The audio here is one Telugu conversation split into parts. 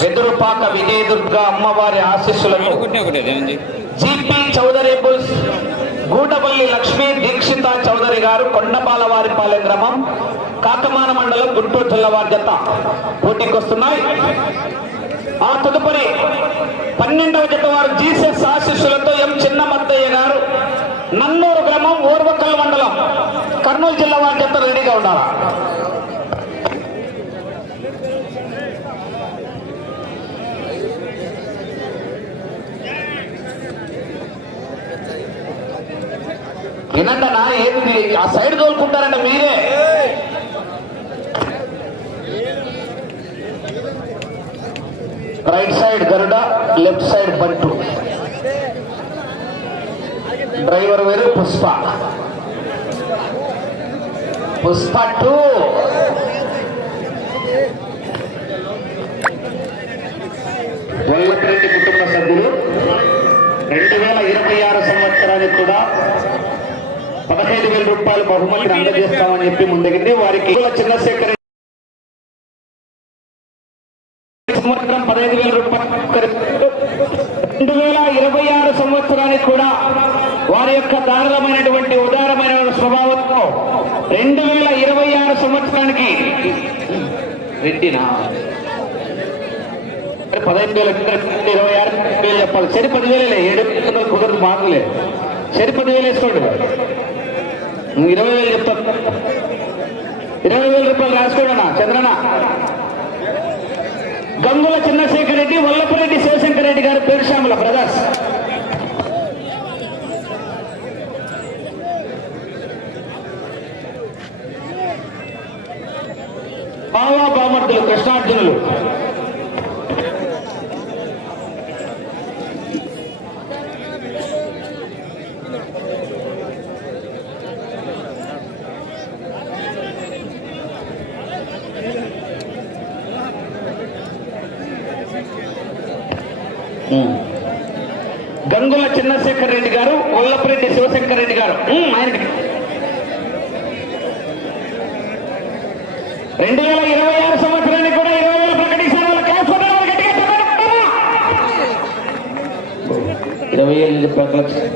వెదురుపాక విజయదుర్గ అమ్మవారి దేనిది జిపి చౌదరి బుల్స్ గూటపల్లి లక్ష్మీ దీక్షిత చౌదరి గారు కొండపాలవారిపాలెం గ్రామం కాకమాన మండలం గుంటూరు జిల్లా వారి జత. పోటీకి వస్తున్నాయి ఆ తదుపరి పన్నెండవ జత వారు జీసస్ ఆశీస్సులతో ఎం చిన్నమద్దయ్య గారు. నన్నూరు గ్రామం ఓర్వకల్ మండలం. కర్నూలు జిల్లా వారి జత రెడీగా ఉండాలా? వినండనా ఏది ఆ సైడ్ తోలుకుంటారంట మీరే. Right side Garuda left side Bantu. Driver వేరు పుష్ప. పుష్ప టూ. వైవట్రెడ్డి కుటుంబ సభ్యులు రెండు వేల ఇరవై ఆరు సంవత్సరానికి కూడా పదహైదు వేల రూపాయలు బహుమతిని అందజేస్తామని చెప్పి ముందుకెళ్ళి వారికి చిన్నశేఖర్ సంవత్సరం పదహైదు వేల రూపాయలు రెండు వేల ఇరవై ఆరు సంవత్సరానికి కూడా వారి యొక్క దారుణమైనటువంటి ఉదారమైన స్వభావంతో రెండు వేల ఇరవై ఆరు సంవత్సరానికి రెడ్డినా? పదహైదు వేల ఇరవై ఆరు వేలు చెప్పాలి. సరి పదివేలే ఏడు వందల కుదరదు మాకులే సరి పదివేలు వేసుకోండి. నువ్వు ఇరవై వేలు చెప్తావు. ఇరవై వేల రూపాయలు రాసుకోడనా చంద్రన గంగుల చంద్రశేఖర్ రెడ్డి వల్లపరెడ్డి శివశంకర్ రెడ్డి గారు పేరుశాముల బ్రదర్స్. బావా బామర్దులు కృష్ణార్జునులు గంగుల చంద్రశేఖర్ రెడ్డి గారు వల్లపరెడ్డి శివశంకర్ రెడ్డి గారు ఉమ్, ఆయనకి రెండు వేల ఇరవై ఆరు సంవత్సరానికి కూడా ఇరవై వేలు ప్రకటించారు. వాళ్ళు క్లాస్ గట్టిగా ఇరవై ఏళ్ళు ప్రకటించారు.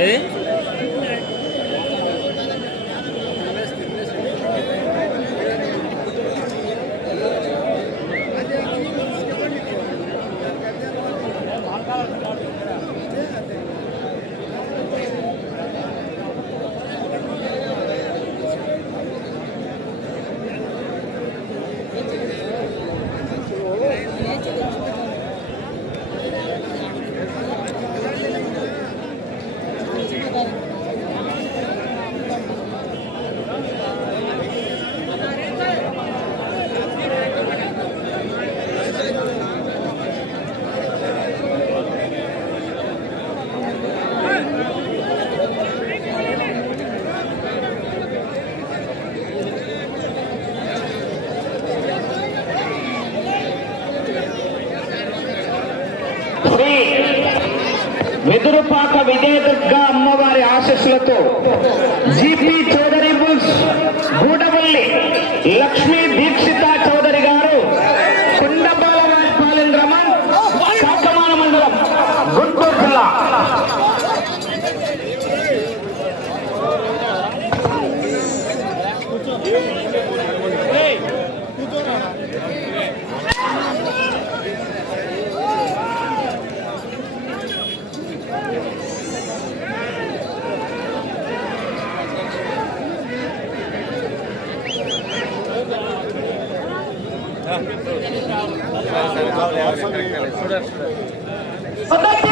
ఏది వెదురుపాక విజయదుర్గ అమ్మవారి ఆశస్సులతో జిపి చౌదరి బుల్స్ గూడవల్లి లక్ష్మీ దీక్షిత చౌదరి గారు కొండబాలవారిపాలెం గ్రామం కాకమాన మండలం గుంటూరు జిల్లా మొదటి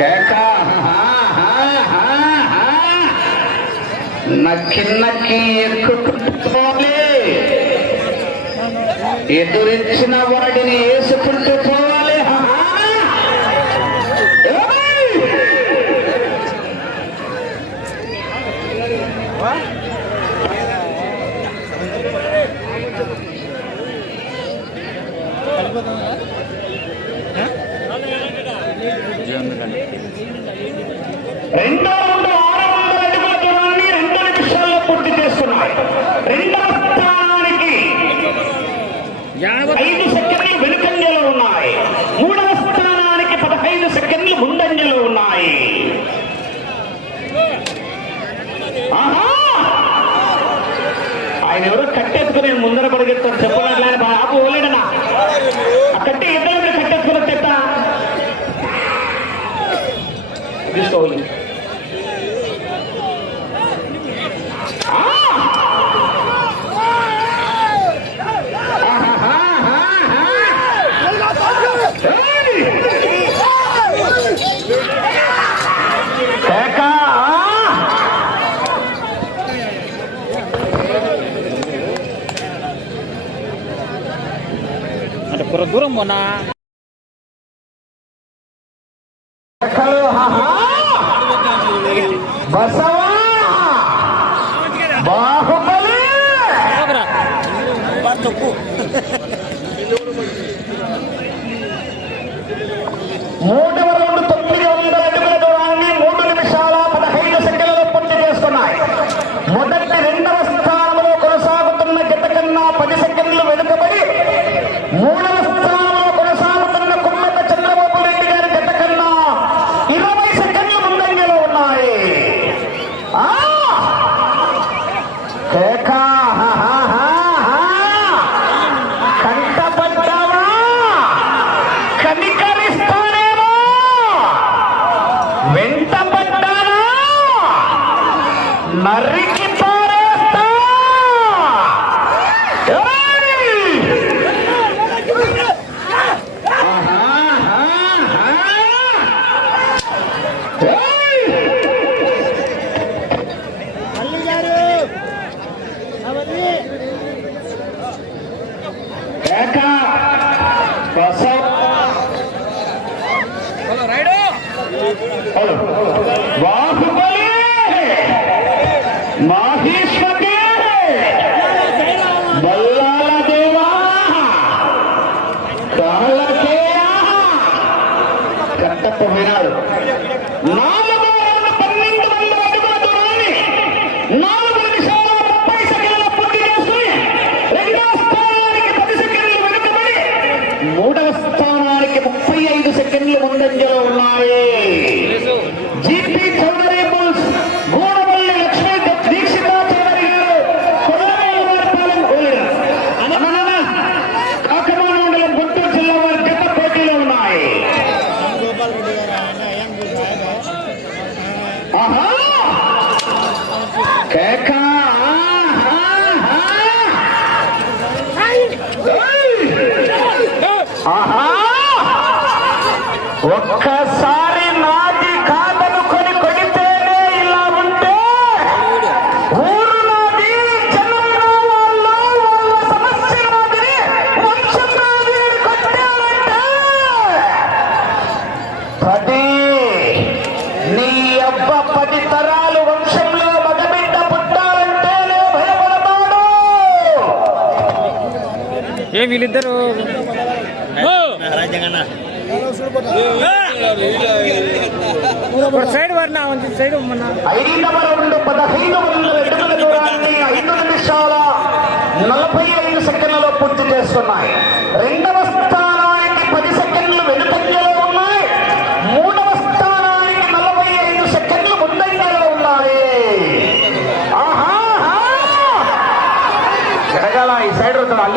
కేకా నక్కి నక్కి ఎక్కుతుంటోలే ఎదురించిన వాడిని వేసుకుంటూ ఆయన ఎవరో కట్టేసుకుని ముందర పరిగెత్తారు చెప్పలేదు బాబు ఓలేడనా? ఆ కట్టే ఇద్దరు కట్టేసుకున్న చెత్త తీసుకోవాలి মনা। ఏ వీళ్ళిద్దరు? సైడ్ వర్ణా కొంచెం సైడ్ నలభై ఐదు సెకండ్లలో పూర్తి చేస్తున్నాయి. రెండవ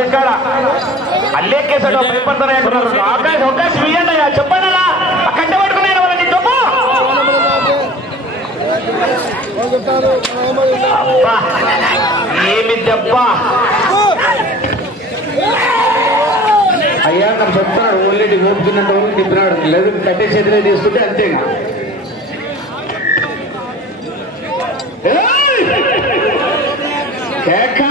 ಅಲ್ಲಿಕಡ ಅಲ್ಲೇಕೆ ಸಡ ಪೇಪರ್ ಆಕಾಶ ಅವಕಾಶ ಇಯ್ಯಣ್ಣ చెప్పనಲ್ಲ కట్ట పట్టుకున్నాను వాళ్ళని తప్పు అబ్బా ఏమి దెబ్బ? అయ్యా నాకు చెప్తున్నాడు ఓన్లీ ఓపుతున్నట్టు ఓన్లీ తిప్పినాడు లేదు కట్టే చేతిలో తీసుకుంటే అంతే కేకా!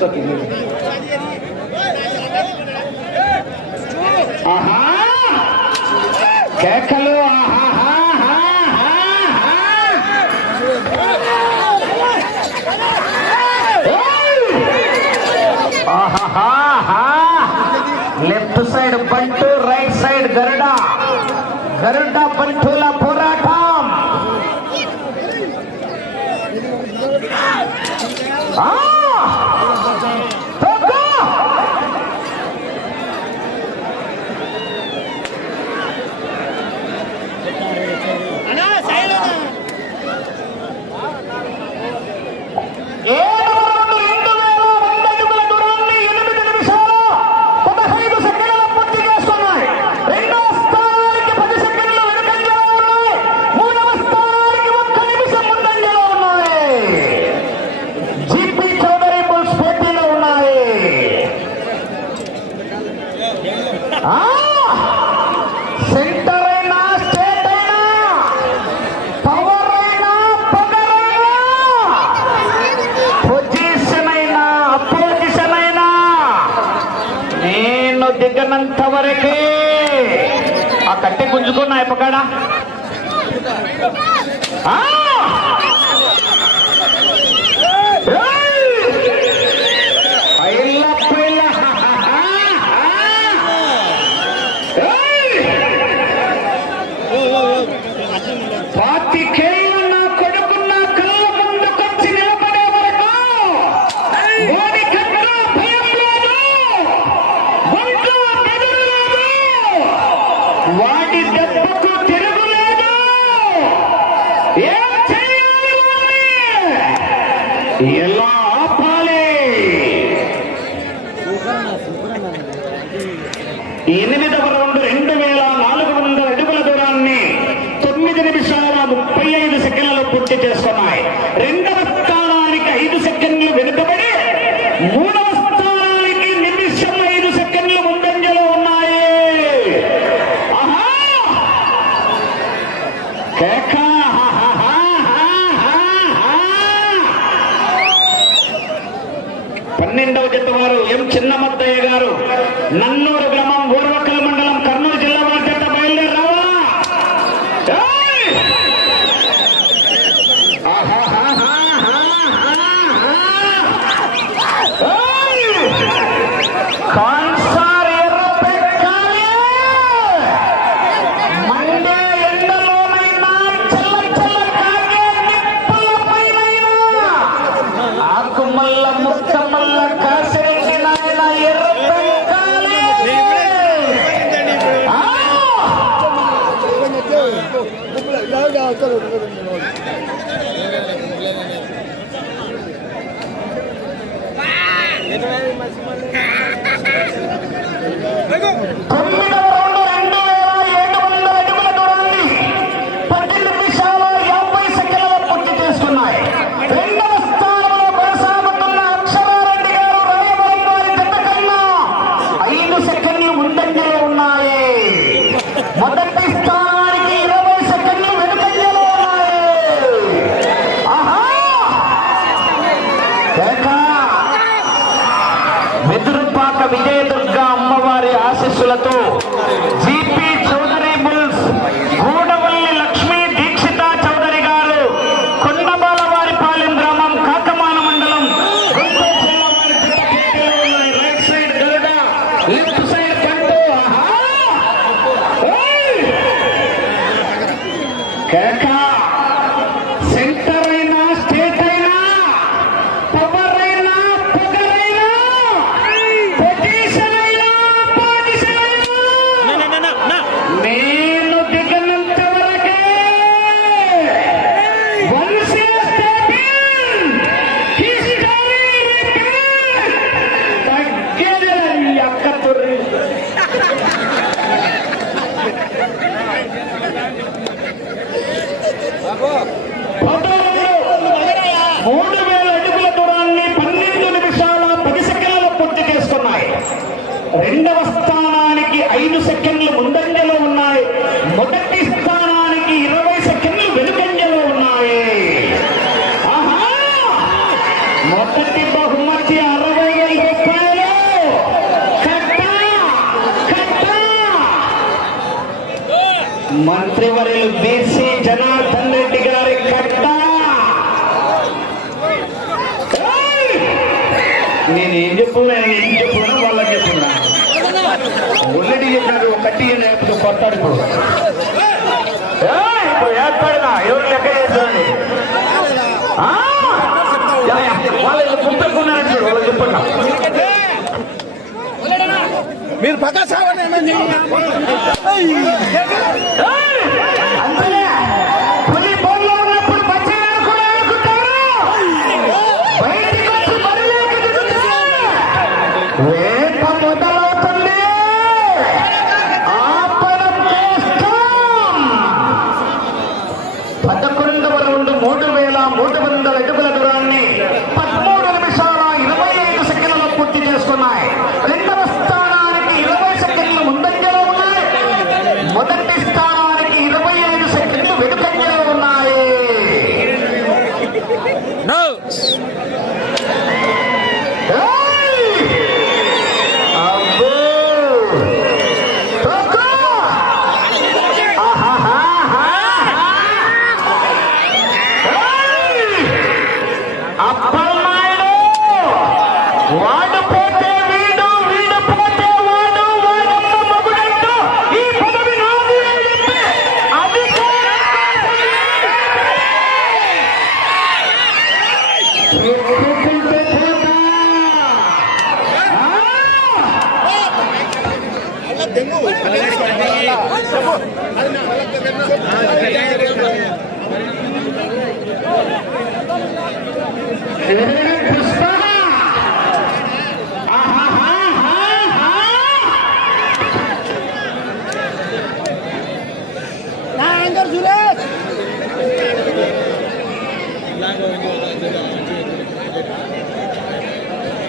उसका कितने आहा! लो हा हा left side right side Garuda. Garuda Ah! மூணு రెండవ స్థానానికి ఐదు సెకండ్లు ముందంజలో ఉన్నాయి. మొదటి స్థానానికి ఇరవై సెకండ్లు వెనుకంజలో ఉన్నాయి. మొదటి బహుమతి అరవై ఐదు రూపాయలు. మంత్రివర్యులు బీసీ జన ಕಟ್ಟಿ ಏನು ಕೊಡ್ತಾರೆ ಇಬ್ಬರು ఇప్పుడు. ఏర్పడినా ఎవరు లెక్క చేసేదని వాళ్ళు పుట్టుకున్నారని చూడు వాళ్ళు చెప్పండి మీరు పక్క సాగండి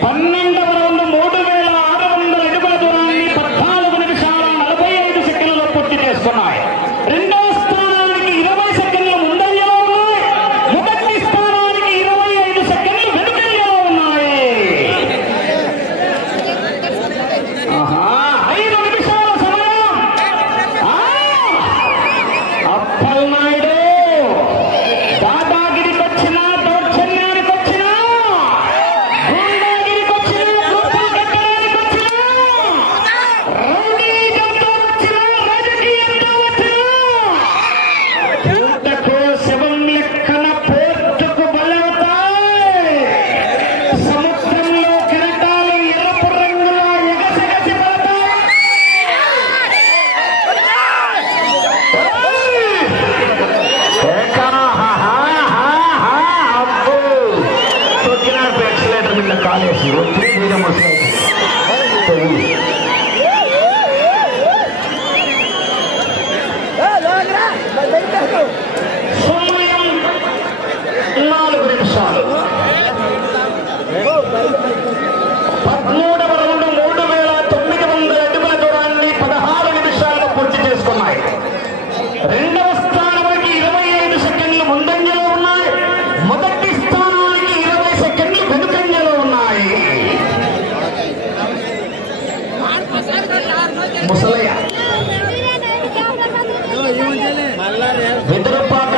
பன்னெண்டு എതിർപ്പാ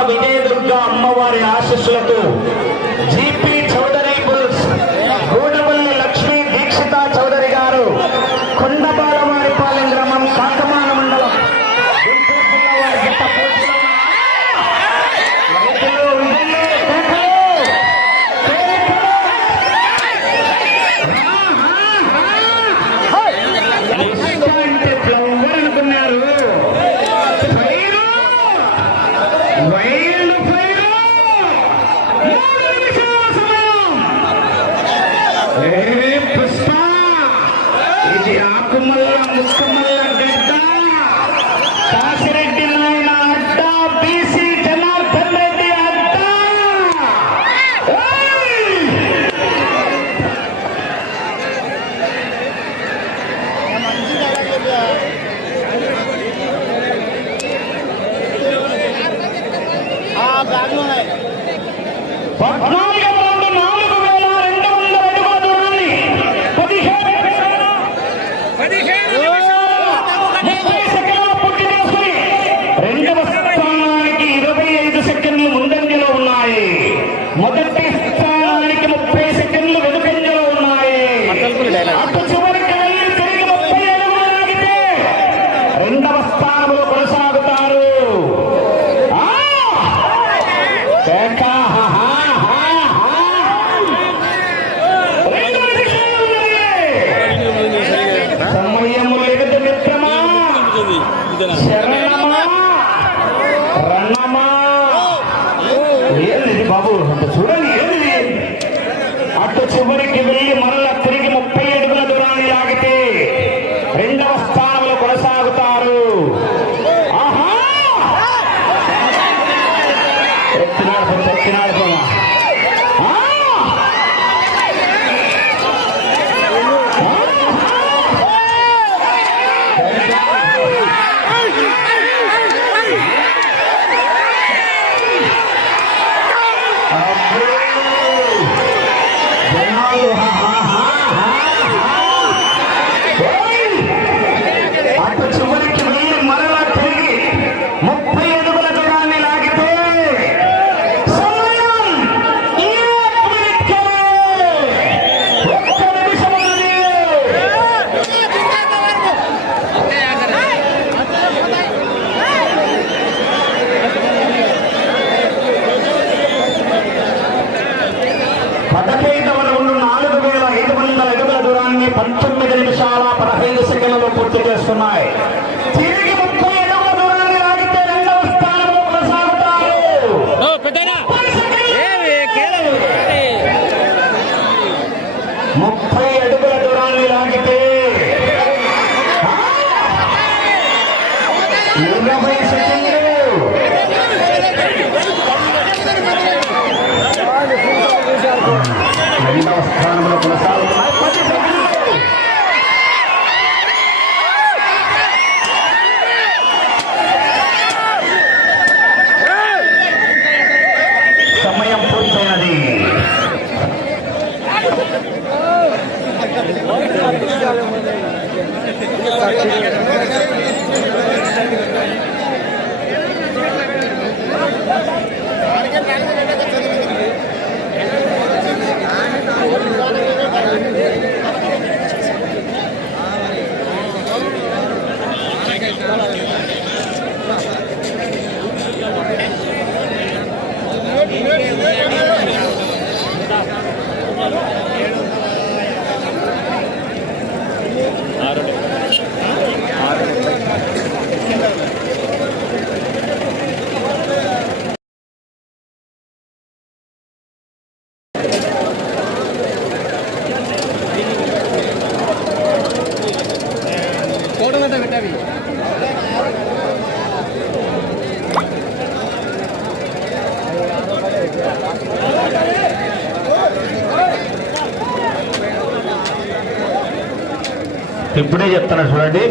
ఇప్పుడే చూడండి.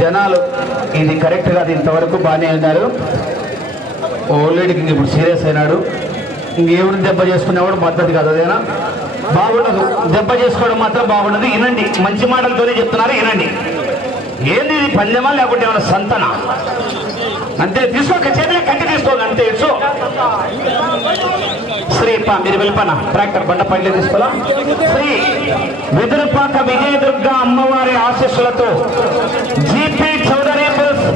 జనాలు ఇది కరెక్ట్ కాదు ఇంతవరకు బాగానే ఉన్నారు. ఓల్రెడీ ఇప్పుడు సీరియస్ అయినాడు. ఇంకేమిటి దెబ్బ చేసుకునేవాడు పద్ధతి కాదు అదేనా? బాగుండదు. దెబ్బ చేసుకోవడం మాత్రం బాగుండదు. వినండి. మంచి మాటలతోనే చెప్తున్నారు వినండి. ఏంది ఇది పందెమా లేకుంటే ఏమైనా సంతన? అంతే తీసుకోక చేతిలో కట్టి తీసుకోండి అంతే ఇచ్చు శ్రీ పా మీరు వెళ్ళిపోనా? ట్రాక్టర్ బండ పైలే తీసుకోవాలా శ్రీ వెదురుపాక విజయదుర్గ అమ్మవారి ఆశీస్సులతో జీపీ చౌదరి బుల్స్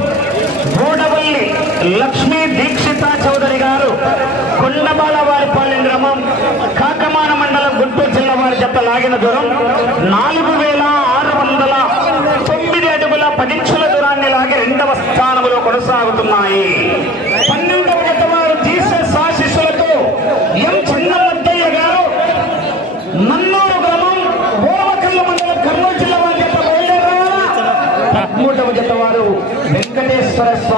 గూడవల్లి లక్ష్మీ దీక్షిత చౌదరి గారు కొండబాల వారి గ్రామం కాకమాన మండలం గుంటూరు జిల్లా వారి చెత్త లాగిన దూరం నాలుగు వేల ఆరు వందల తొమ్మిది అడుగుల పదించు కొనసాగుతున్నాయి. పన్నెండవ జత వారు జీసస్ ఆశీస్సులతో ఎం చిన్నమద్దయ్య గారు నన్నూరు గ్రామం ఓరవకల్లు మండలం కర్నూలు జిల్లా వారి జత బయలుదేరారా? మూడవ జత వారు వెంకటేశ్వర స్వామి